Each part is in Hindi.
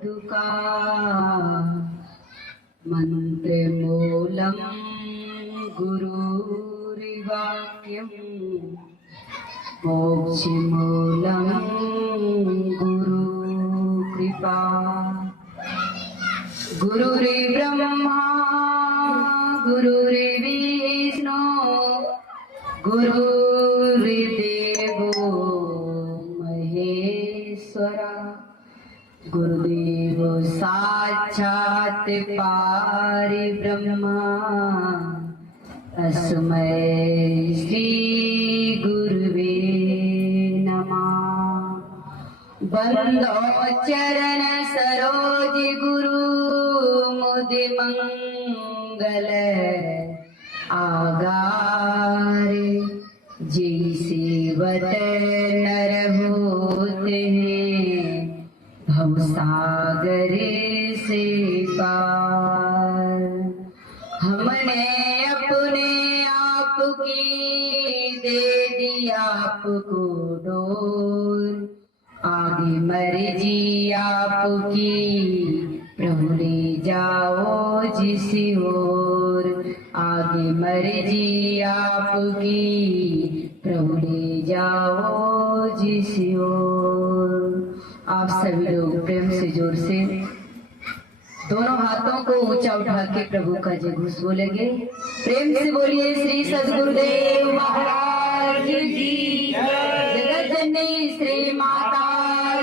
दुका मंत्रमूलं गुरुर्वाक्यं मोक्षमूलं गुरुकृपा। गुरुर्ब्रह्मा गुरुर्विष्णु गुरुर्देवो महेश्वरा। गुरुदेव साक्षात् परब्रह्मा तस्मै श्री गुरुवे नमः। वंदो चरण सरोज गुरु मुदि मंगल आगारे। जैसे वत नर होते हैं भवसागर से पार। हमने अपने आप की दे दी आपको डोर। आगे मर्जी आपकी प्रभु ले जाओ जिस ओर। आगे मर्जी आपकी प्रभु ले जाओ जिस ओर। आप सभी लोग प्रेम से जोर से दोनों हाथों को ऊंचा उठा के प्रभु का जय घोष बोलेंगे। प्रेम से बोलिए श्री सद्गुरुदेव महाराज की जगत जननी श्री माता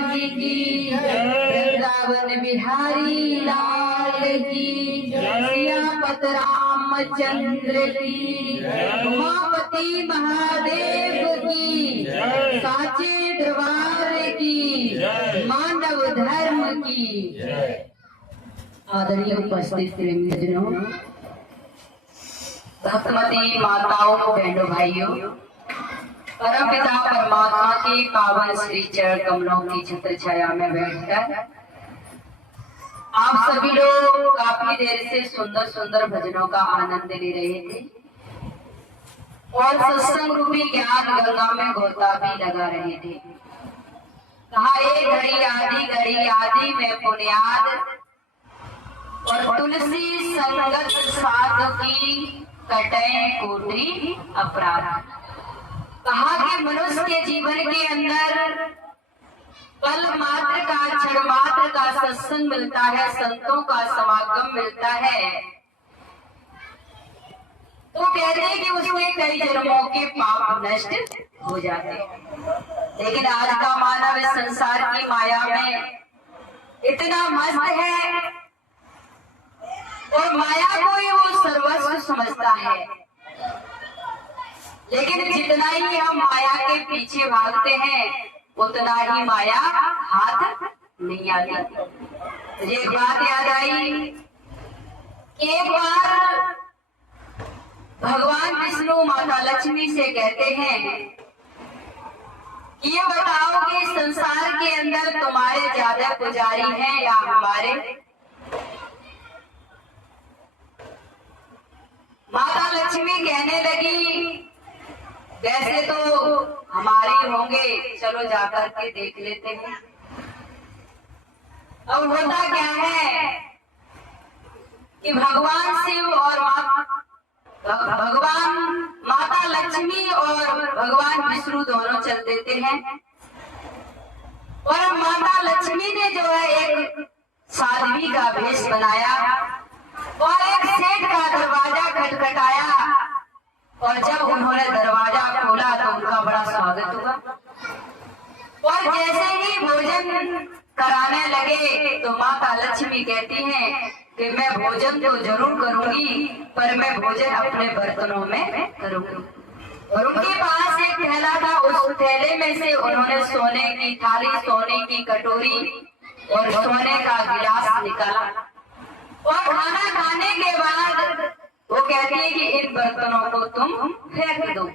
जी की वृंदावन बिहारी लाल की सियापत रामचंद्र की उमापति महादेव की साचे दरबार की मानव धर्म की। आदरणीय उपस्थित प्रेमीजनों, भक्तमती माताओं, बहनों, भाइयों, परमपिता परमात्मा के पावन श्री चरण कमलों की छत्र छाया में बैठकर आप सभी लोग काफी देर से सुंदर सुंदर भजनों का आनंद ले रहे थे और सत्संग रूपी ज्ञान गंगा में गोता भी लगा रहे थे। कहा एक घड़ी आदि में पुण्याद और तुलसी संगत साधु की कटे कोटि अपराध। कहा कि मनुष्य के जीवन के अंदर पल मात्र का क्षण मात्र का सत्संग मिलता है, संतों का समागम मिलता है, तो कहते हैं कि उसके कई जन्मों के पाप नष्ट हो जाते हैं। लेकिन आज का मानव इस संसार की माया में इतना मस्त है और माया को ही वो सर्वस्व समझता है। लेकिन जितना ही हम माया के पीछे भागते हैं उतना ही माया हाथ नहीं आती। मुझे एक बात याद आई कि एक बार भगवान विष्णु माता लक्ष्मी से कहते हैं कि ये बताओ कि संसार के अंदर तुम्हारे ज्यादा पुजारी हैं या हमारे। माता लक्ष्मी कहने लगी वैसे तो हमारे होंगे, चलो जाकर के देख लेते हैं। अब होता क्या है कि भगवान शिव और भगवान माता लक्ष्मी और भगवान विष्णु दोनों चल देते हैं। और माता लक्ष्मी ने जो है एक साध्वी का भेष बनाया और एक सेठ का दरवाजा खटखटाया और जब उन्होंने दरवाजा खोला तो उनका बड़ा स्वागत हुआ। और जैसे ही भोजन कराने लगे तो माता लक्ष्मी कहती हैं कि मैं भोजन तो जरूर करूंगी पर मैं भोजन अपने बर्तनों में करूंगी। और उनके पास एक थैला था, उस थैले में से उन्होंने सोने की थाली, सोने की कटोरी और सोने का गिलास निकाला। और खाना खाने के बाद वो कहती है कि इन बर्तनों को तुम फेंक दो।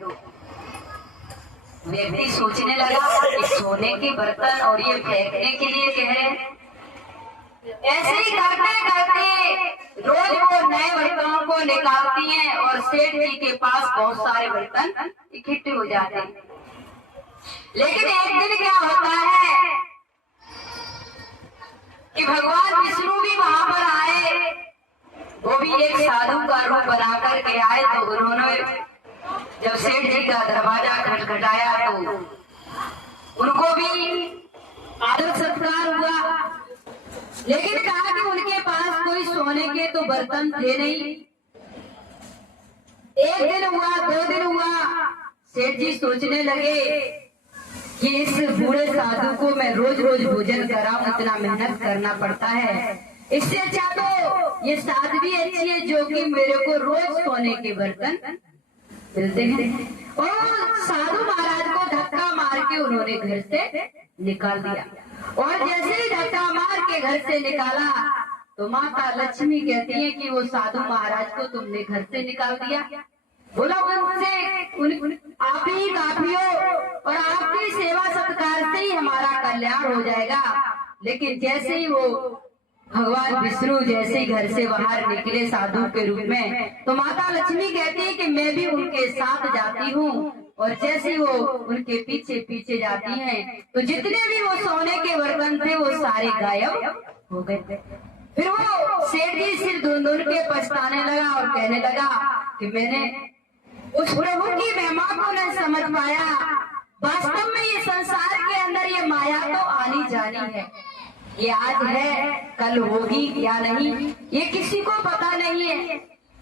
व्यक्ति सोचने लगा कि सोने के बर्तन और ये फेंकने के लिए कह रहे हैं। ऐसे ही करते करते रोज वो नए बर्तनों को निकालती हैं और सेठ जी के पास बहुत सारे बर्तन इकट्ठे हो जाते हैं। लेकिन एक दिन क्या होता है कि भगवान विष्णु भी वहां पर आए, वो भी एक साधु का रूप बना करके आए। तो उन्होंने जब सेठ जी का दरवाजा खटखटाया तो उनको भी आदर सत्कार हुआ, लेकिन कहा कि उनके पास कोई सोने के तो बर्तन थे नहीं। एक दिन हुआ, 2 दिन हुआ, सेठ जी सोचने लगे कि इस बूढ़े साधु को मैं रोज रोज भोजन कराऊं, इतना मेहनत करना पड़ता है, इससे अच्छा तो ये साध्वी अच्छी है जो कि मेरे को रोज सोने के बर्तन मिलते हैं। और साधु महाराज को धक्का मार के उन्होंने घर से निकाल दिया। और जैसे ही धक्का मार के घर से निकाला तो माता लक्ष्मी कहती है कि वो साधु महाराज को तुमने घर से निकाल दिया। बोला उनसे आप ही काफी हो और आपकी सेवा सत्कार से ही हमारा कल्याण हो जाएगा। लेकिन जैसे ही वो भगवान विष्णु जैसे ही घर से बाहर निकले साधु के रूप में, तो माता लक्ष्मी कहती है कि मैं भी उनके साथ जाती हूँ। और जैसे वो उनके पीछे पीछे जाती हैं तो जितने भी वो सोने के बर्तन थे वो सारे गायब हो गए। फिर वो सेठ जी सिर धुन के पछताने लगा और कहने लगा कि मैंने उस प्रभु की महिमा को न समझ पाया। वास्तव में ये संसार के अंदर ये माया तो आनी जानी है, ये आज है कल होगी या नहीं ये किसी को पता नहीं है।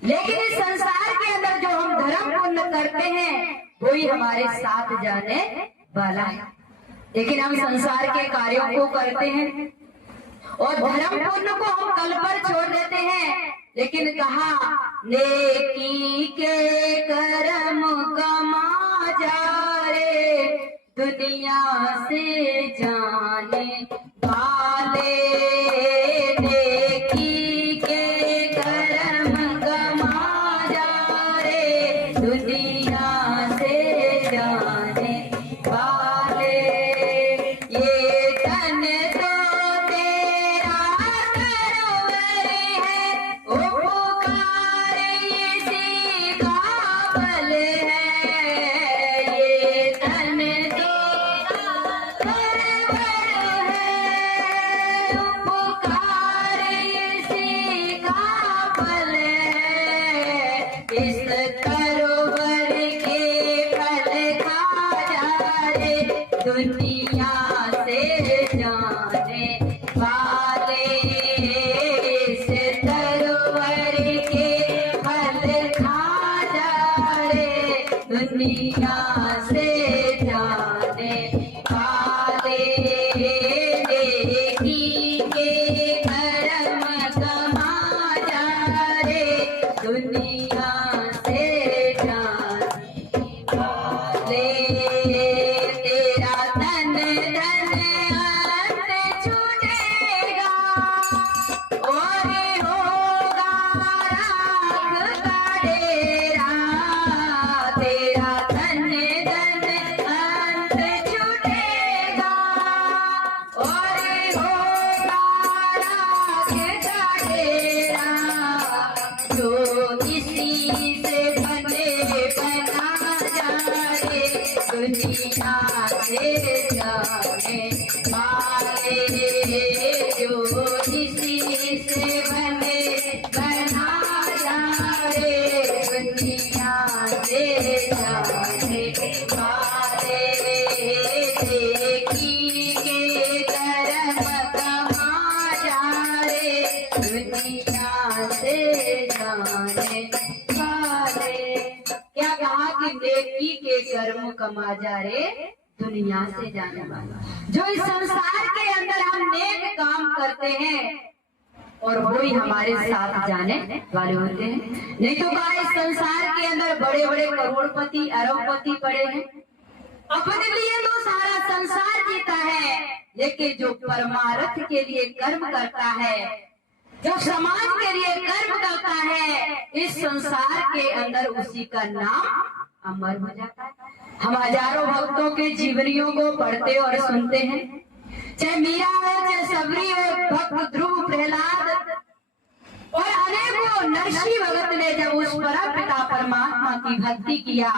लेकिन इस संसार के अंदर जो हम धर्म पुण्य करते हैं वही हमारे साथ जाने वाला है। लेकिन हम संसार के कार्यों को करते हैं और धर्म पुण्य को हम कल पर छोड़ देते हैं। लेकिन कहा नेकी के कर्म कमा जा रे दुनिया से जाने वाले, नेकी के कर्म कमा जा रे दुनिया से जाने वाले। ये तन तो तेरा सरवर है, उपकार इसी का बल है। ये तन तो सरवर है, उपकार इसी का बल है। इस सरोवर के फल खा जा रे दुनिया से जाने वाले। इस सरोवर के फल खा जा रे दुनिया से जाने वाले। नेकी के कर्म कमा जा रे दुनिया से जाने वाले। तेरा तन धन अंत छूटेगा और होगा राख का डेरा। तेरा तन धन अंत छूटेगा और होगा राख का डेरा। जो इसी से बने बना जा रे दुनिया से जाने वाले। जो इसी से बने बना जा रे दुनिया से जाने वाले। नेकी के कर्म कमा जा रे दुनिया से जाने वाले। क्या कहा कि नेकी के कर्म कमा जा रे दुनिया से जाने वाला। जो इस संसार के अंदर हम नेक काम करते हैं और वही हमारे साथ जाने वाले होते हैं। नहीं तो कहा इस संसार के अंदर बड़े बड़े करोड़पति अरबपति पड़े हैं, अपने लिए तो सारा संसार जीता है, लेकिन जो परमार्थ के लिए कर्म करता है, जो समाज के लिए कर्म करता है, इस संसार के अंदर उसी का नाम अमर हो जाता है। हम हजारों भक्तों के जीवनियों को पढ़ते और सुनते हैं, चाहे मीरा हो, चाहे सबरी हो, भक्त ध्रुव, प्रहलाद और अनेकों नरसी भगत ने जब उस परमपिता परमात्मा की भक्ति किया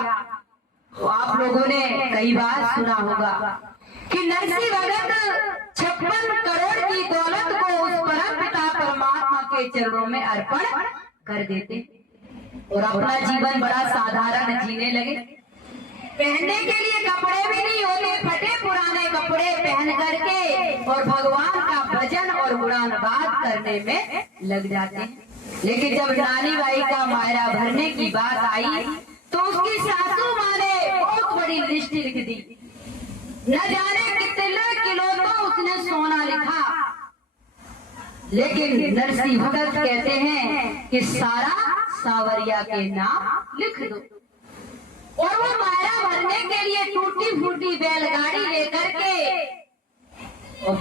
तो आप लोगों ने कई बार सुना होगा कि नरसी भगत 56 करोड़ की दौलत को उस के चरणों में अर्पण कर देते और अपना जीवन बड़ा साधारण जीने लगे। पहनने के लिए कपड़े भी नहीं होते, फटे पुराने कपड़े पहन करके और भगवान का भजन और गुणानुवाद करने में लग जाते हैं। लेकिन जब नानी बाई का मायरा भरने की बात आई तो उसकी सासू माँ ने बहुत बड़ी लिस्ट लिख दी। न जाने कितने किलो तो उसने सोना लिखा, लेकिन नरसिंह भगत कहते हैं कि सारा सावरिया के नाम लिख दो। और वो मायरा भरने के लिए टूटी फूटी बैलगाड़ी लेकर के, और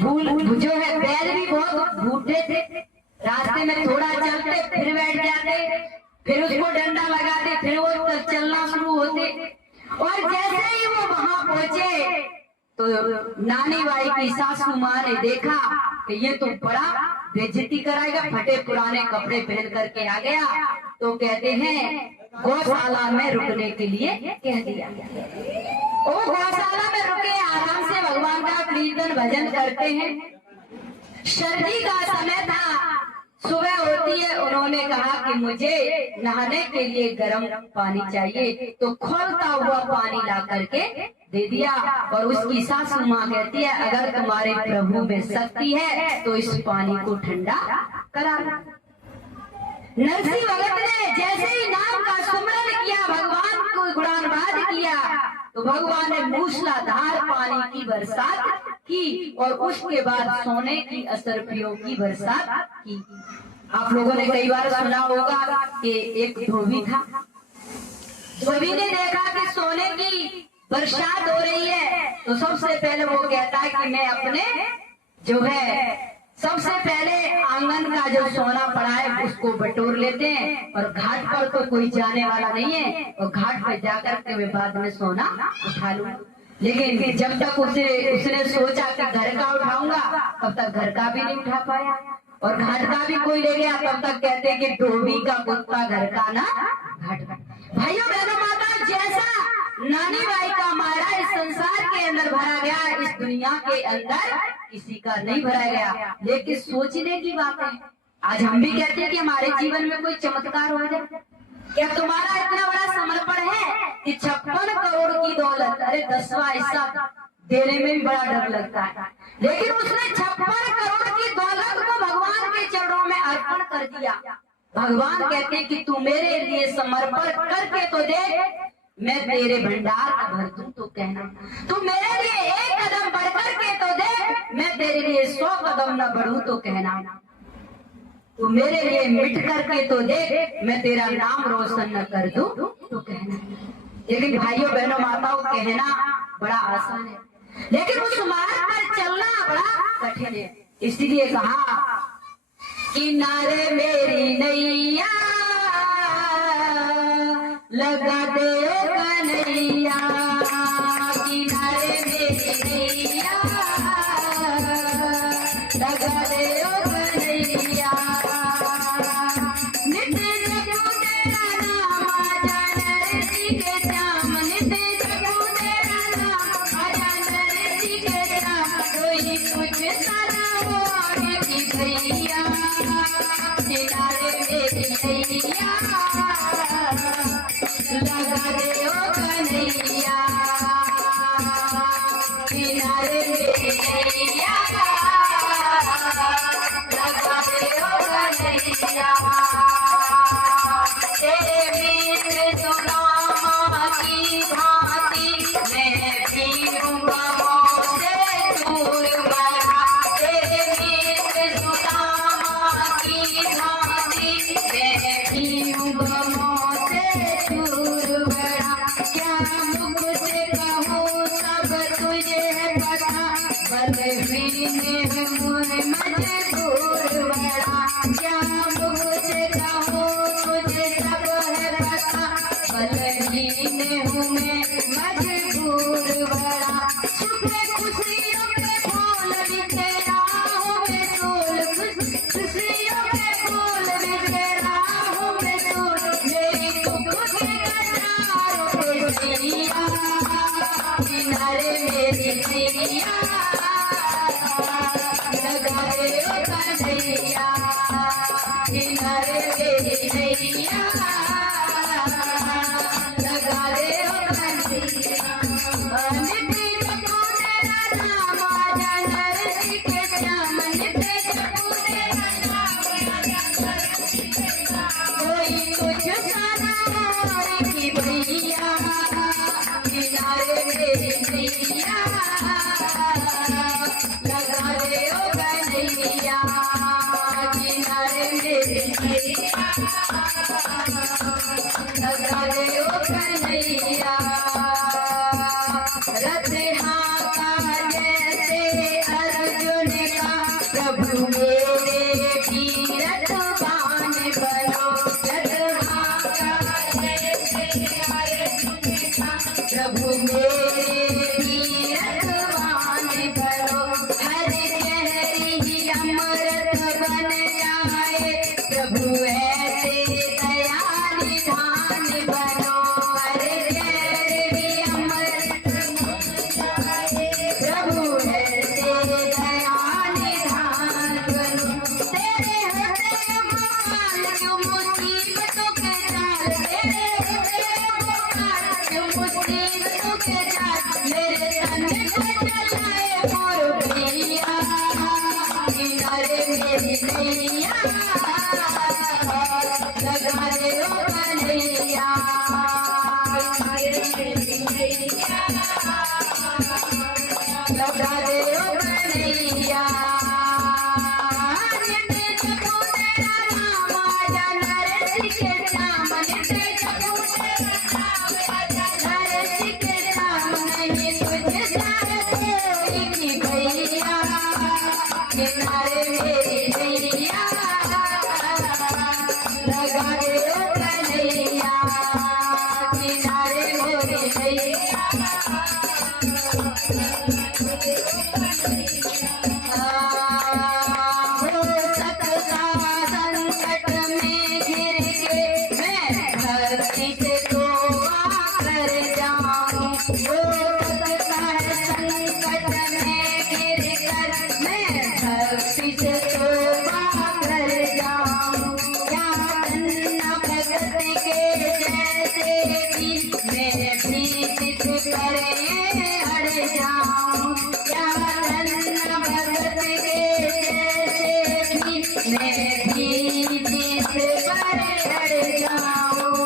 जो है बैल भी बहुत भूखे थे, रास्ते में थोड़ा चलते फिर बैठ जाते, फिर उसको डंडा लगाते, फिर वो चलना शुरू होते। और जैसे ही वो वहां पहुंचे तो नानी बाई की सासू माँ ने देखा कि ये तो बड़ा बेइज्जती कराएगा, फटे पुराने कपड़े पहन करके आ गया। तो कहते हैं गौशाला में रुकने के लिए कह दिया। वो गौशाला में रुके, आराम से भगवान का कीर्तन भजन करते हैं। सर्दी का समय था, सुबह होती है, उन्होंने कहा कि मुझे नहाने के लिए गर्म पानी चाहिए, तो खौलता हुआ पानी ला करके दे दिया। और उसकी सासू माँ कहती है अगर तुम्हारे प्रभु में शक्ति है तो इस पानी को ठंडा करा। नरसिंह भगत ने जैसे ही नाम का सुमरन किया, भगवान को गुणानुवाद किया, तो भगवान ने मूसलाधार पानी की बरसात की और उसके बाद सोने की असरफियों की बरसात की। आप लोगों ने कई बार सुना होगा कि एक धोबी था, धोबी ने देखा कि सोने की बरसात हो रही है, तो सबसे पहले वो कहता है कि मैं अपने जो है सबसे पहले आंगन का जो सोना पड़ा है उसको बटोर लेते हैं, और घाट पर तो कोई जाने वाला नहीं है, और घाट पर जाकर के मैं बाद में सोना उठा लूं। लेकिन जब तक उसने सोचा कि घर का उठाऊंगा, तब तक घर का भी नहीं उठा पाया, और घाट का भी कोई ले गया, तब तक कहते कि धोबी का कुत्ता घर का ना घाट का। भाइयों बहनों माता, जैसा नानी बाई का मायरा इस संसार के अंदर भरा गया, इस दुनिया के अंदर किसी का नहीं भरा गया। लेकिन सोचने की बात है, आज हम भी कहते हैं कि हमारे जीवन में कोई चमत्कार हो जाए। क्या तुम्हारा इतना बड़ा समर्पण है कि 56 करोड़ की दौलत, अरे 10वां हिस्सा देने में भी बड़ा डर लगता है, लेकिन उसने 56 करोड़ की दौलत को भगवान के चरणों में अर्पण कर दिया। भगवान कहते हैं कि तू मेरे लिए समर्पण करके तो देख, मैं तेरे भंडार का भर दूं तो कहना। तू मेरे लिए एक कदम बढ़ करके तो देख, मैं तेरे लिए 100 कदम न बढ़ूं तो कहना। तू मेरे लिए मिट करके तो देख, मैं तेरा नाम रोशन न कर दूं तो कहना। लेकिन भाइयों बहनों माताओं, कहना बड़ा आसान है, लेकिन उस मार्ग पर चलना बड़ा कठिन है। इसलिए कहा किनारे मेरी नैया लगा दे कन्हैया, किनारे मेरी नैया लगा दे कन्हैया। नित्य जपू तेरा नाम आजा नरसी के श्याम, नित्य जपू तेरा नाम आजा नरसी के श्याम। कोई कुछ सारा हो आगे की भैया, किनारे मेरी नैया लगा दे कन्हैया, किनारे मेरी नैया लगा दे कन्हैया। तेरे मीत सुदामा की भांति मैं भी हूँ गमों से दूर बड़ा, तेरे मीत सुदामा की भांति मैं भी हूँ गमों से दूर बड़ा। क्या मुख से कहूँ सब तुझे है पता, बदबीने मुझे मजबूर बड़ा। क्या मुख से कहूँ तुझे सब है पता, बदबीने हूँ मैं मजबूर बड़ा। सुख खुशियों के फूल बिखेरा हूँ मैं तोल, खुशियों के फूल बिखेरा हूँ मैं तोल। मेरी दुख के कटारों पे सिया, किनारे मेरी सिया लगा नरसी के श्याम नित्य जपू तेरा नाम। कोई कुछ साना और की भैया किनारे मेरी नैया लगा दे ओ कन्हैया किनारे मेरी नैया लगा दे ओ कन्हैया। रथ हाका जैसे अर्जुन का प्रभु मेरे भी रथवान बनो। रथ हाका जैसे अर्जुन का प्रभु मेरे भी रथवान बनो। हर गहरी अमृत बन जाए प्रभु ऐसे दया निधान बनो। हर गहरी अमृत प्रभु ऐसे दया निधान बनो। तेरे हृदय गोपाल क्यों मुसीबतों के जाल। तेरे हृदय गोपाल क्यों मुसीबतों के जाल। मेरे तन को चलाए पुरवैया किनारे मेरी नैया लगा दे ओ कन्हैया किनारे मेरी नैया लगा दे ओ कन्हैया। नित्य जपू तेरा नाम आजा नरसी के श्याम। नित्य जपू तेरा नाम आजा नरसी के श्याम। नहीं तुझ सा कोई की भैया किनारे मेरी नैया लगा दे ओ कन्हैया किनारे मेरी नैया। हो सकता संकट में घिर के मैं धरती से तौबा कर जाऊं। हो सकता है संकट में घिर कर मैं धरती से तौबा कर जाऊं। क्या धन्ना भगत के जैसे भी मैं भी जिद करे अड़ जाऊं। क्या धन्ना भगत के जैसे भी मैं भी जिद करे अड़ जाऊं।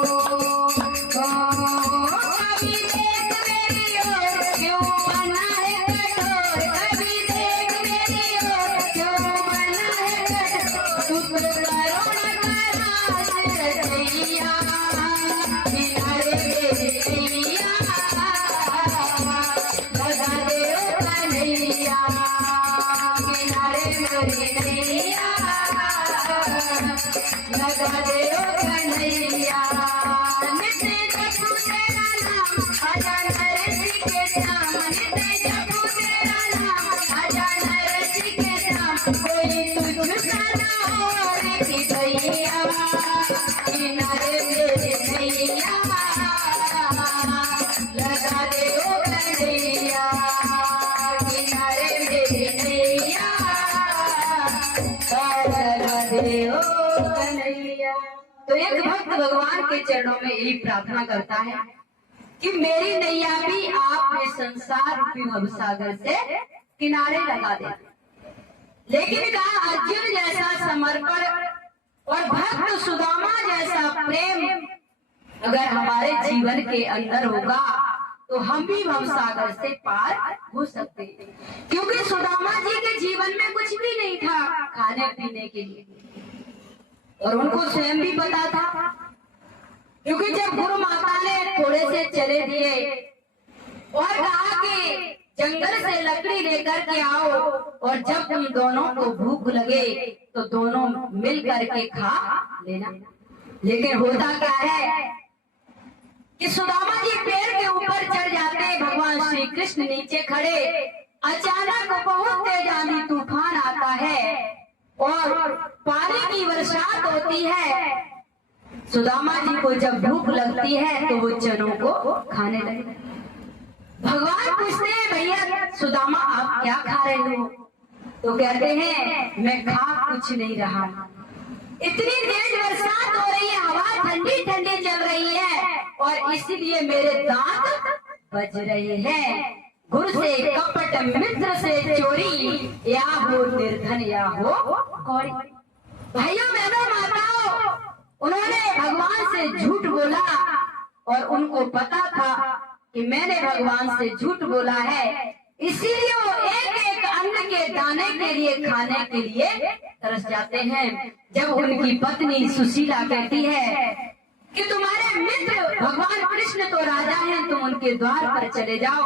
कभी देख मेरी ओर क्यों बना है कठोर। कभी देख मेरी ओर क्यों बना है कठोर। पुत्र करुण करास रचैया किनारे मेरी नैया लगा दे ओ कन्हैया किनारे मेरी नैया लगा दे ओ कन्हैया। नित्य जपू तेरा नाम आजा नरसी के श्याम। नित्य जपू तेरा नाम आजा नरसी के श्याम। कोई तुझ सा ना और की भैया किनारे मेरी नैया लगा दे ओ कन्हैया किनारे मेरी नैया लगा दे ओ कन्हैया। तो एक भक्त भगवान के चरणों में यही प्रार्थना करता है कि मेरी नैया भी आप इस संसार रूपी भवसागर से किनारे लगा दे। लेकिन कहा अर्जुन जैसा समर्पण और भक्त सुदामा जैसा प्रेम अगर हमारे जीवन के अंदर होगा तो हम भी भवसागर से पार हो सकते हैं। क्योंकि सुदामा जी के जीवन में कुछ भी नहीं था खाने पीने के लिए और उनको स्वयं भी पता था। क्योंकि जब गुरु माता ने थोड़े से चले दिए और कहा कि जंगल से लकड़ी लेकर के आओ और जब तुम दोनों को भूख लगे तो दोनों मिल करके खा लेना। लेकिन होता क्या है कि सुदामा जी पेड़ के ऊपर चढ़ जाते, भगवान श्री कृष्ण नीचे खड़े। अचानक बहुत तेज आंधी तूफान आता है और पानी की बरसात होती है। सुदामा जी को जब भूख लगती है तो वो चनों को खाने लगे। भगवान पूछते हैं भैया सुदामा आप क्या खा रहे हो? तो कहते हैं मैं खा कुछ नहीं रहा। इतनी तेज बरसात हो रही है, हवा ठंडी ठंडी चल रही है और इसीलिए मेरे दांत बज रहे हैं। गुरु से कपट, मित्र से चोरी, या हो निर्धन या हो कौड़ी। भाइयों बहनों माताओं, उन्होंने भगवान से झूठ बोला और उनको पता था कि मैंने भगवान से झूठ बोला है, इसीलिए वो एक एक अन्न के दाने के लिए, खाने के लिए तरस जाते हैं। जब उनकी पत्नी सुशीला कहती है कि तुम्हारे मित्र भगवान कृष्ण तो राजा हैं, तुम उनके द्वार पर चले जाओ,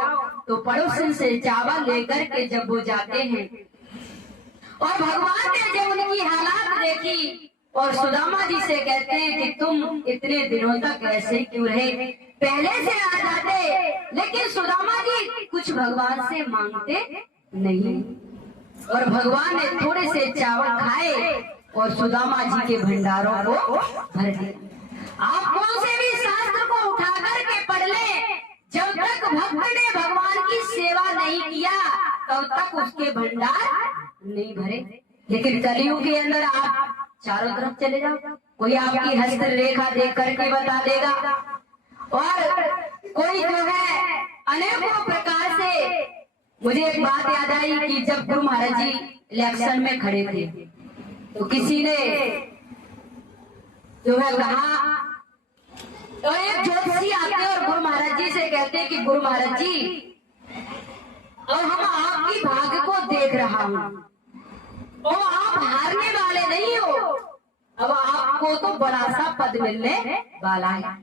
तो पड़ोसन से चावल लेकर के जब वो जाते हैं और भगवान ने जब उनकी हालात देखी और सुदामा जी से कहते हैं कि तुम इतने दिनों तक ऐसे क्यों रहे, पहले से आ जाते। लेकिन सुदामा जी कुछ भगवान से मांगते नहीं और भगवान ने थोड़े से चावल खाए और सुदामा जी के भंडारों को भर दिया। आप कौन से भी शास्त्र को उठा करके पढ़ ले, जब तक भक्त ने भगवान की सेवा नहीं किया तब तक उसके भंडार नहीं भरे। लेकिन कलयुग के अंदर आप चारों तरफ चले जाओ, कोई आपकी हस्त रेखा देख करके बता देगा और कोई जो है अनेकों प्रकार से। मुझे एक बात याद आई कि जब गुरु महाराज जी इलेक्शन में खड़े थे तो किसी ने जो है कहा, तो एक ज्योतिषी आते और गुरु महाराज जी से कहते कि गुरु महाराज जी, और हम आपकी भाग्य को देख रहा हूँ और आप हारने वाले नहीं हो, अब आपको तो बड़ा सा पद मिलने वाला है।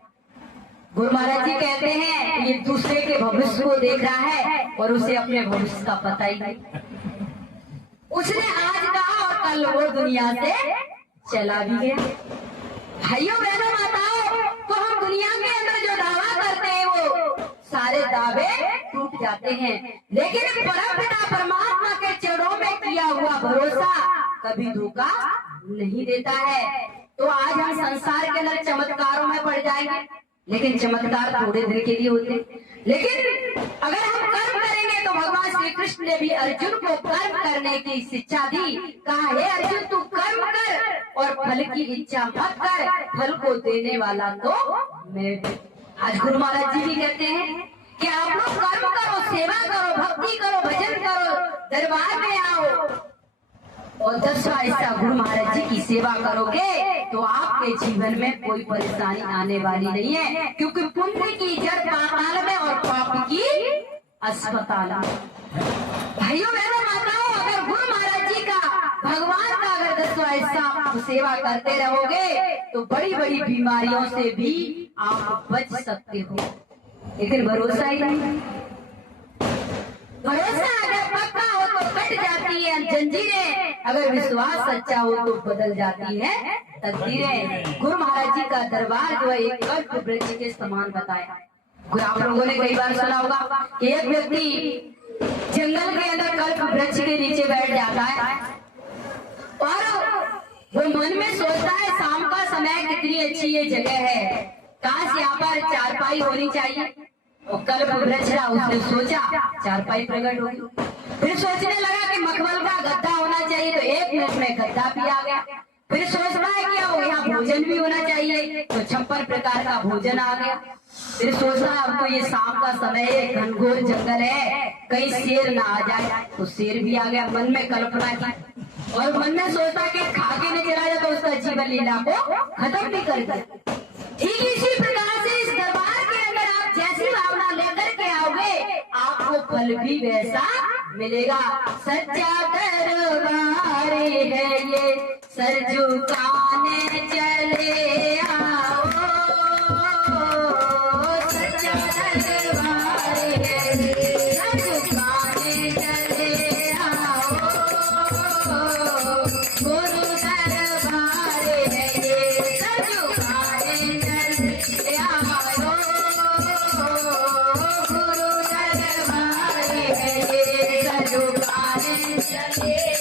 गुरु महाराज जी कहते हैं ये दूसरे के भविष्य को देख रहा है और उसे अपने भविष्य का पता ही नहीं। उसने आज कहा और कल वो दुनिया से चला भी गया। भाइयों बहनों माताओं, तो हम दुनिया के अंदर जो दावा करते हैं वो सारे दावे टूट जाते हैं, लेकिन परमपिता परमात्मा के चरणों में किया हुआ भरोसा कभी धोखा नहीं देता है। तो आज हम संसार के अंदर चमत्कारों में पड़ जाएंगे, लेकिन चमत्कार थोड़े दिन के लिए होते। लेकिन अगर हम कर्म करेंगे तो भगवान श्री कृष्ण ने भी अर्जुन को कर्म करने की शिक्षा दी। कहा, हे अर्जुन तू कर्म कर और फल की इच्छा मत कर, फल को देने वाला तो मैं। आज गुरु महाराज जी भी कहते हैं कि आप लोग कर्म करो, सेवा करो, भक्ति करो, भजन करो, दरबार में आओ और 10 ऐसा गुरु महाराज जी की सेवा करोगे तो आपके जीवन में कोई परेशानी आने वाली नहीं है, क्योंकि पुण्य की जड़ पाताल में और पाप की अस्पताल। भाइयों बहनों माताओं, अगर गुरु महाराज जी का, भगवान का अगर 10 ऐसा सेवा करते रहोगे तो बड़ी बड़ी बीमारियों से भी आप बच सकते हो। लेकिन भरोसा ही नहीं, भरोसा अगर पक्का हो तो कट जाती है जंजीरें, अगर विश्वास सच्चा हो तो बदल जाती है तकदीरें। गुरु महाराज जी का दरबार जो है एक कल्प वृक्ष के समान बताया। आप लोगों ने कई बार सुना होगा कि एक व्यक्ति जंगल के अंदर कल्प वृक्ष के नीचे बैठ जाता है और वो मन में सोचता है शाम का समय कितनी अच्छी ये जगह है, काश यहाँ पर चारपाई होनी चाहिए। और कल्प वृक्ष रहा, उसने सोचा चारपाई प्रकट होगी। फिर सोचने लगा कि मखमल का गद्दा होना चाहिए, तो 1 मिनट में गद्दा भी आ गया। फिर सोचता है कि यहाँ भोजन भी होना चाहिए, तो 56 प्रकार का भोजन आ गया। फिर सोचता है अब तो ये शाम का समय है, घनघोर जंगल है, कहीं शेर ना आ जाए, तो शेर भी आ गया। मन में कल्पना की और मन में सोचता कि खा के नहीं चला जाए तो उसका जीवन लीला को खत्म भी कर दे। ठीक इसी प्रकार से इस दरबार के अंदर आप जैसी भावना लेकर के आओगे आपको फल भी वैसा मिलेगा। सच्चा दरबार है ये, सर झुकाने चले आओ, सच्चा दरबार है ये, सर झुकाने चले आओ, गुरु दरबार है ये, सर झुकाने चले आओ, गुरु दरबार है ये, सर झुकाने चले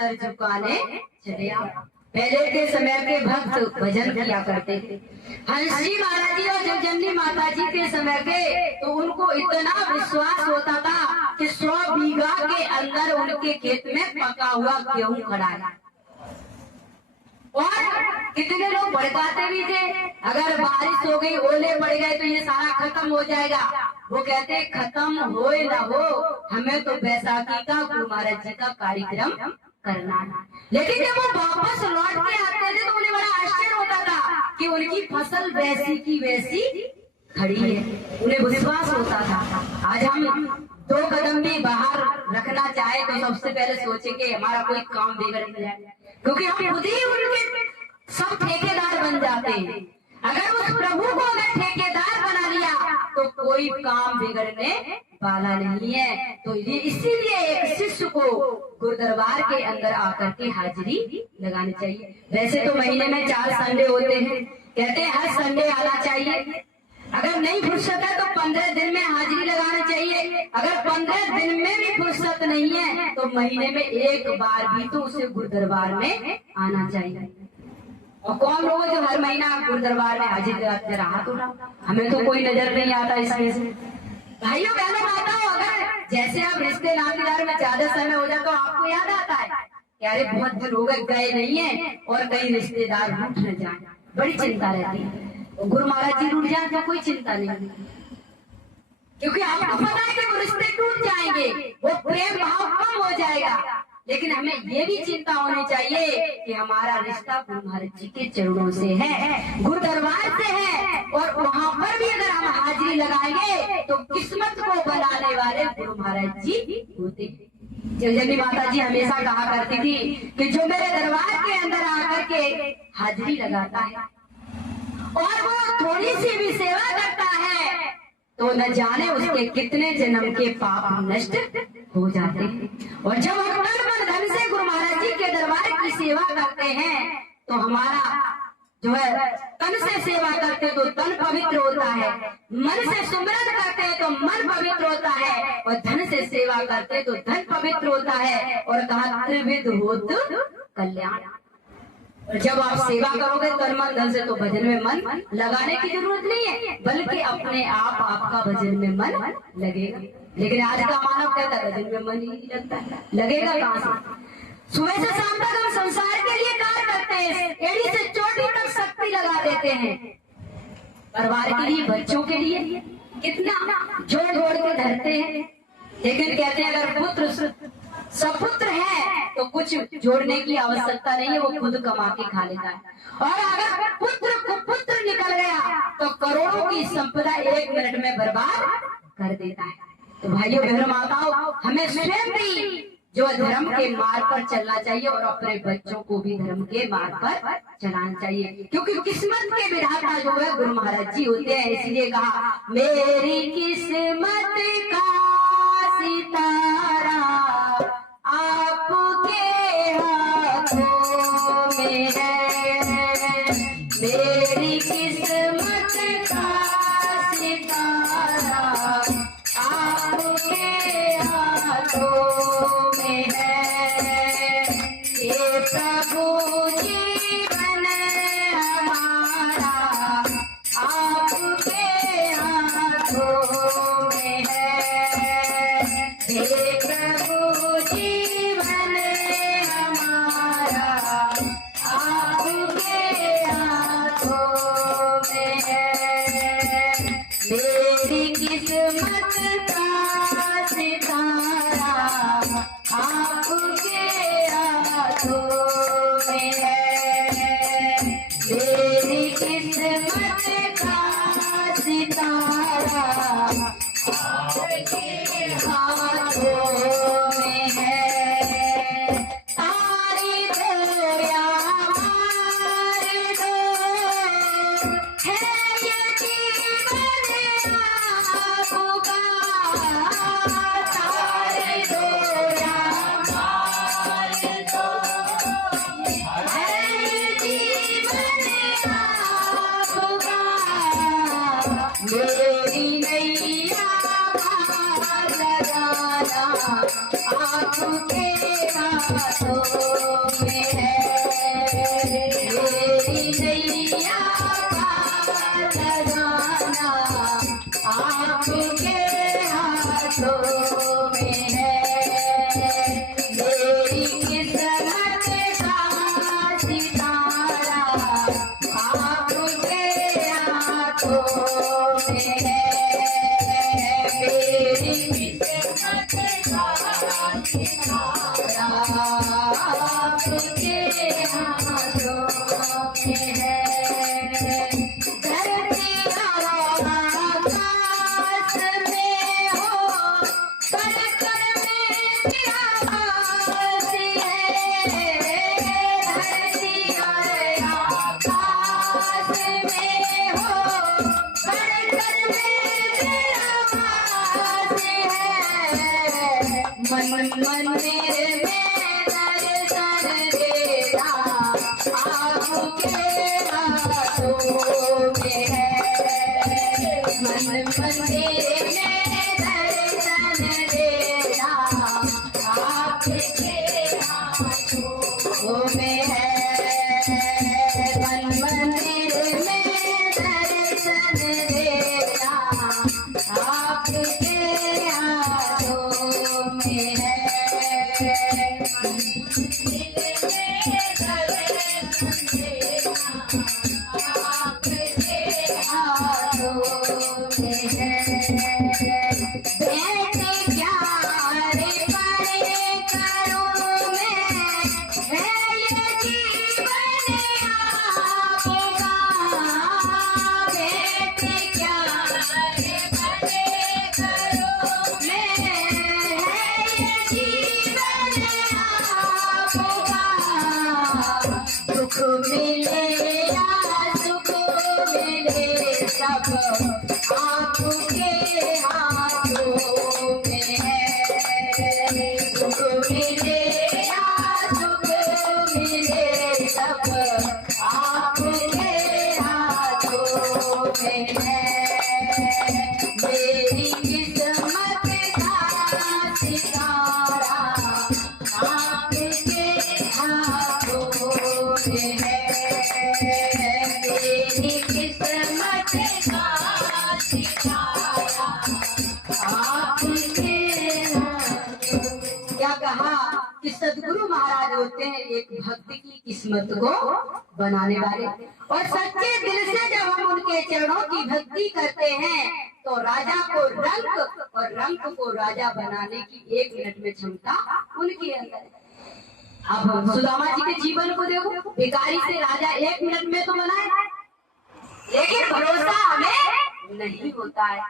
सर झुकाने चले आओ। पहले के समय के भक्त भजन किया करते थे। हंस जी महाराज जी और जगजननी माता जी के समय के तो उनको इतना विश्वास होता था कि 100 बीघा के अंदर उनके खेत में पका हुआ गेहूं खड़ा है। और कितने लोग भड़काते भी थे, अगर बारिश हो गई, ओले पड़ गए तो ये सारा खत्म हो जाएगा। वो कहते खत्म हो ना हो, हमें तो बैसाखी का गुरु महाराज जी का कार्यक्रम करना है। लेकिन जब वो वापस लौट के आते थे तो उन्हें बड़ा आश्चर्य होता था कि उनकी फसल वैसी की वैसी खड़ी है। उन्हें विश्वास होता था। आज हम 2 कदम भी बाहर रखना चाहे तो सबसे पहले सोचेंगे हमारा कोई काम बिगड़ जाए, क्योंकि हम खुद ही उनके सब ठेकेदार बन जाते हैं। अगर उस प्रभु को अगर ठेकेदार बना लिया तो कोई काम बिगड़ने वाला नहीं है। तो ये इसीलिए एक शिष्य को गुरुदरबार के अंदर आकर के हाजिरी लगानी चाहिए। वैसे तो महीने में 4 संडे होते हैं, कहते हैं हर संडे आना चाहिए। अगर नहीं फुर्सत है तो 15 दिन में हाजिरी लगाना चाहिए। अगर 15 दिन में भी फुर्सत नहीं है तो महीने में 1 बार भी तो उसे गुरुदरबार में आना चाहिए। और कौन लोग जो हर महीना गुरुदरबार में हाजिरी लगाते रहा तो हमें तो कोई नजर नहीं आता इसमें से। भाइयों बहनों माताओं, अगर जैसे आप रिश्ते नातेदार में ज्यादा समय हो जाए तो आपको याद आता है कि अरे बहुत दिन हो गए नहीं है और कई रिश्तेदार रूठ न जाए, बड़ी चिंता रहती है। गुरु महाराज जी रूठ जाए तो कोई चिंता नहीं, क्योंकि आपको पता है कि वो रिश्ते टूट जाएंगे, वो प्रेम भाव कम हो जाएगा। लेकिन हमें ये भी चिंता होनी चाहिए कि हमारा रिश्ता गुरु महाराज जी के चरणों से है, गुरु दरबार से है। और वहाँ पर भी अगर हम हाजिरी लगाएंगे तो किस्मत को बनाने वाले गुरु महाराज जी होते। जगजननी माता जी हमेशा कहा करती थी कि जो मेरे दरबार के अंदर आकर के हाजिरी लगाता है और वो थोड़ी सी भी सेवा करता है तो न जाने उसके कितने जन्म के पाप नष्ट हो जाते हैं। और जब हम तन मन धन से गुरु महाराज जी के दरबार की सेवा करते हैं तो हमारा जो है तन से सेवा करते तो तन पवित्र होता है, मन से सुमिरन करते हैं तो मन पवित्र होता है, और धन से सेवा करते तो धन पवित्र होता है। और कहा त्रिविध होत कल्याण। जब आप सेवा करोगे तन मन धन से तो भजन में मन लगाने की जरूरत नहीं है, बल्कि अपने आप आपका भजन में मन लगेगा। लेकिन आज का मानव कहता है भजन में मन ही नहीं लगता, लगेगा कहाँ से? सुबह से शाम तक हम संसार के लिए कार्य करते हैं, एड़ी से चोटी तक शक्ति लगा देते हैं, परिवार के लिए, बच्चों के लिए कितना जोड़ जोड़ के धरते हैं। लेकिन कहते हैं अगर पुत्र सपुत्र है तो कुछ जोड़ने की आवश्यकता नहीं है, वो खुद कमा के खा लेता है। और अगर पुत्र कुपुत्र निकल गया तो करोड़ों की संपदा 1 मिनट में बर्बाद कर देता है। तो भाइयों बहनों माताओं, हमें स्वयं भी जो धर्म के मार्ग पर चलना चाहिए और अपने बच्चों को भी धर्म के मार्ग पर चलाना चाहिए, क्योंकि किस्मत के विधाता जो है गुरु महाराज जी होते हैं। इसलिए कहा मेरी किस्मत का सितारा आपके हाथों में है, मेरी किस्मत का सितारा आपके हाथों में है। ये प्रभु जीवन हमारा आपके हाथों में है, हे प्रभु जीवन हमारा आपके हाथों में है। मेरी किस्मत का सितारा आपके हाथों में है, मेरी किस्मत का सितारा आपके हाथों में है। तारी दो या मार दो है ये जीवन आपका, तारी दो या मार दो है ये जीवन आपका। मेरी नैया हाथों में है, मेरी किस्मत का सितारा आपके हाथों में है, मेरी किस्मत का सितारा आपके हाथों में है। मंदिर में दर्शन देना आपके हाथों में है, मंदिर में दर्शन देना आपके हाथों में है, मंदिर में दर्शन देना आपके हाथों में है। सुख मिले या सुख मिले सब आपके हाथों में है, सुख मिले या सुख मिले सब आपके हाथों में है, मेरी किस्मत का सितारा आपके हाथों में है, मेरी किस्मत का सितारा आपके हाथों। क्या कहा कि सदगुरु महाराज होते हैं एक भक्त की किस्मत को बनाने वाले, और सच्चे दिल से जब हम उनके चरणों की भक्ति करते हैं तो राजा को रंक और रंक को राजा बनाने की 1 मिनट में क्षमता उनके अंदर है। अब सुदामा जी के जीवन को देखो, भिखारी से राजा 1 मिनट में तो बनाए, लेकिन भरोसा हमें नहीं होता है।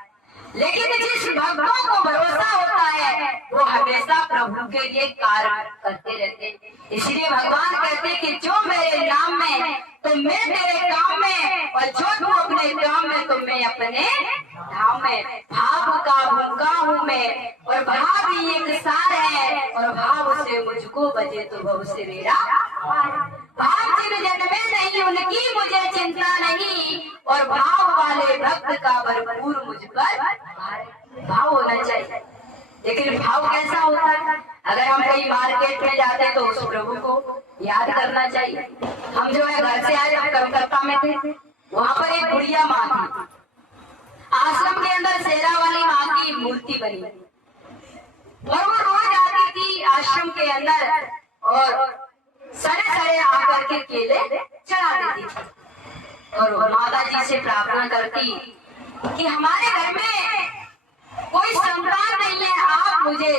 लेकिन जिस भक्तों को भरोसा होता है वो हमेशा प्रभु के लिए कार्य करते रहते हैं। इसलिए भगवान कहते हैं कि जो मेरे नाम में तो मैं तेरे काम में, और जो तू अपने काम में तो मैं अपने धाम में। भाव का भूखा हूँ मैं, और भाव ही एक सार है, और भाव से मुझको बजे तो भव से मेरा भाव जिन जन्मे नहीं उनकी मुझे चिंता नहीं, और भाव वाले भक्त का भरपूर मुझ पर भाव होना चाहिए। लेकिन भाव कैसा होता है? अगर हम कहीं मार्केट में जाते हैं तो उस प्रभु को याद करना चाहिए। हम जो है घर से आए जब कलकत्ता में थे, वहाँ पर एक बुढ़िया माँ थी, आश्रम के अंदर शेरा वाली माँ की मूर्ति बनी, और वो रोज आती थी आश्रम के अंदर और सड़े सड़े आकर के केले चढ़ा देती थी, और माता जी से प्रार्थना करती कि हमारे घर में कोई संतान नहीं है, आप मुझे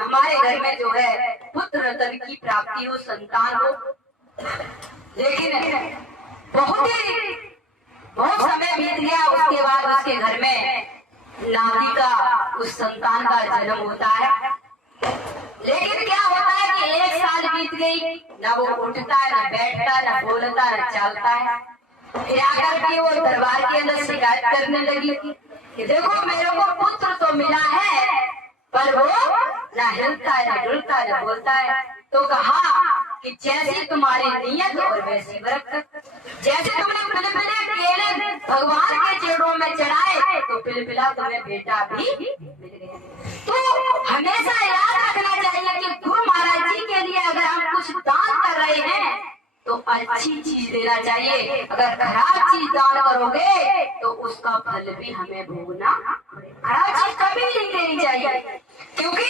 हमारे घर में जो है पुत्र रतन की प्राप्ति हो, संतान हो। लेकिन बहुत समय बीत गया, उसके बाद उसके घर में नाती का उस संतान का जन्म होता है। लेकिन क्या होता है कि 1 साल बीत गई, ना वो उठता है, ना बैठता, ना बोलता, ना चलता है। फिर आकर के वो दरबार के अंदर शिकायत करने लगी कि देखो मेरे को पुत्र तो मिला है, पर वो ना हिलता है, ना डुलता है, ना बोलता है। तो कहा कि जैसी तुम्हारी नियत और वैसी बरकत, जैसे तुमने पिलपिले केले भगवान के चरणों में चढ़ाए तो पिलपिला तुम्हें बेटा भी मिल गया। तो हमेशा याद रखना चाहिए कि गुरु महाराज जी के लिए अगर हम कुछ दान कर रहे हैं तो अच्छी चीज देना चाहिए। अगर खराब चीज दान करोगे तो उसका फल भी हमें भोगना, खराब चीज कभी नहीं देनी नहीं चाहिए, क्योंकि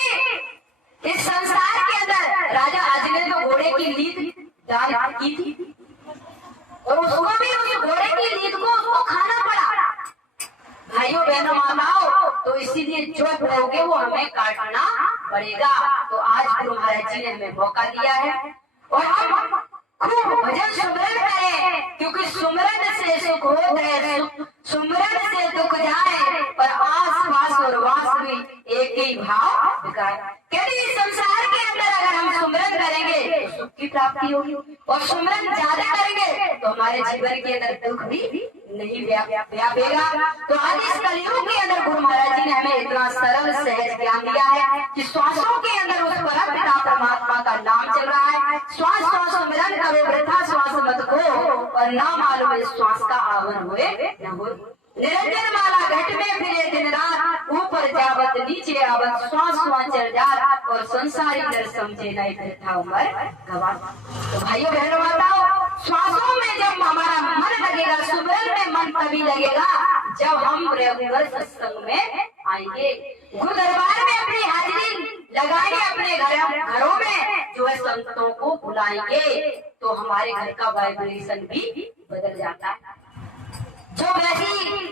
इस संसार के अंदर राजा आज ने तो घोड़े की लीद दान की थी और उसको भी उस घोड़े की लीद को उसको खाना पड़ा। भाइयों बहनों माताओं, तो इसीलिए जो बोओगे वो हमें काटना पड़ेगा। तो आज गुरु महाराज जी ने हमें मौका दिया है और हम खूब भजन सुमरन करें, क्योंकि सुमरन से सुख होता है, सुमरन से दुख जाए, पर आस पास और वास भी एक ही भाव विकाए। कहते इस संसार के अंदर अगर हम सुमरन करेंगे तो सुख की प्राप्ति होगी और सुमरन ज्यादा करेंगे तो हमारे जीवन के अंदर दुख भी नहीं व्यापेगा। तो आज इस कलयुग के अंदर गुरु महाराज जी ने हमें इतना सरल सहज ज्ञान दिया है कि श्वासों के अंदर उस परम पिता परमात्मा का नाम चल रहा है। श्वास श्वास सुमिरन करो, वृथा श्वास मत खो, और ना मालूम इस श्वास का आवन हुए न हो। निरंजन माला घट में फिरे दिन रात, ऊपर जावत नीचे आवत, श्वास श्वास चल जात, और संसारी दर समझे नहीं वृथा उम्र गवा। तो भाइयों बहनों माताओं, श्वासों में जब हमारा मन लगेगा, सुमिरन में मन तभी लगेगा जब हम रेगुलर सत्संग में आएंगे, गुरु दरबार में अपनी हाजिरी लगाएंगे, अपने घरों में जो है संतों को बुलाएंगे, तो हमारे घर का वाइब्रेशन भी बदल जाता है। जो वैसी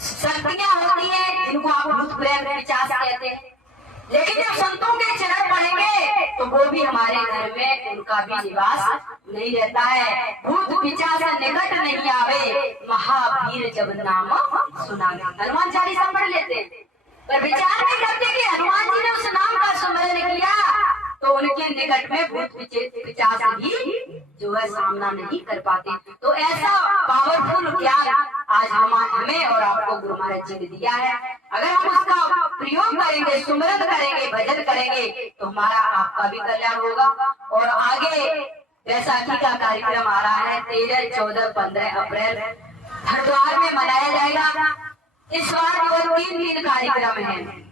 शक्तियां होती है जिनको आप भूत प्रेत पिशाच कहते हैं, लेकिन जब संतों के चरण पड़ेंगे तो वो भी हमारे घर में उनका भी निवास नहीं रहता है। भूत पिशाच निकट नहीं आवे, महावीर जब नाम सुनावे। हनुमान चालीसा पढ़ लेते हैं, पर विचार नहीं करते कि हनुमान जी ने उस नाम का सुमिरन किया तो उनके निकट में भूत पिशाच भी जो है सामना नहीं कर पाते। तो ऐसा पावरफुल ज्ञान आज हमें और आपको गुरु महाराज जी ने दिया है। अगर हम उसका प्रयोग करेंगे, सुमिरन करेंगे, भजन करेंगे, तो हमारा आपका भी कल्याण होगा। और आगे बैसाखी का कार्यक्रम आ रहा है, 13, 14, 15 अप्रैल हरिद्वार में मनाया जाएगा। इस बार केवल 3 कार्यक्रम है।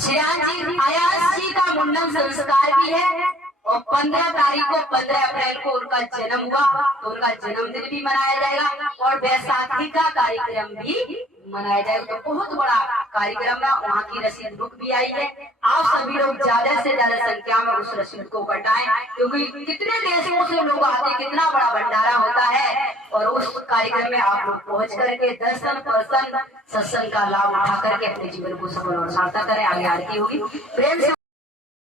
श्रीराम जी अयास जी का मुंडन संस्कार भी है और 15 तारीख को 15 अप्रैल को उनका जन्म हुआ, तो उनका जन्मदिन भी मनाया जाएगा और बैसाखी का कार्यक्रम भी मनाया जाएगा। तो बहुत बड़ा कार्यक्रम है, वहाँ की रसीद बुक भी आई है। आप सभी लोग ज्यादा से ज्यादा संख्या में उस रसीद को कटाएं, क्योंकि कितने देशों से लोग आते, कितना बड़ा भंडारा होता है, और उस कार्यक्रम में आप लोग पहुँच करके दर्शन सत्संग का लाभ उठा करके अपने जीवन को सफल और सार्थक करें। आगे आरती होगी। प्रेम से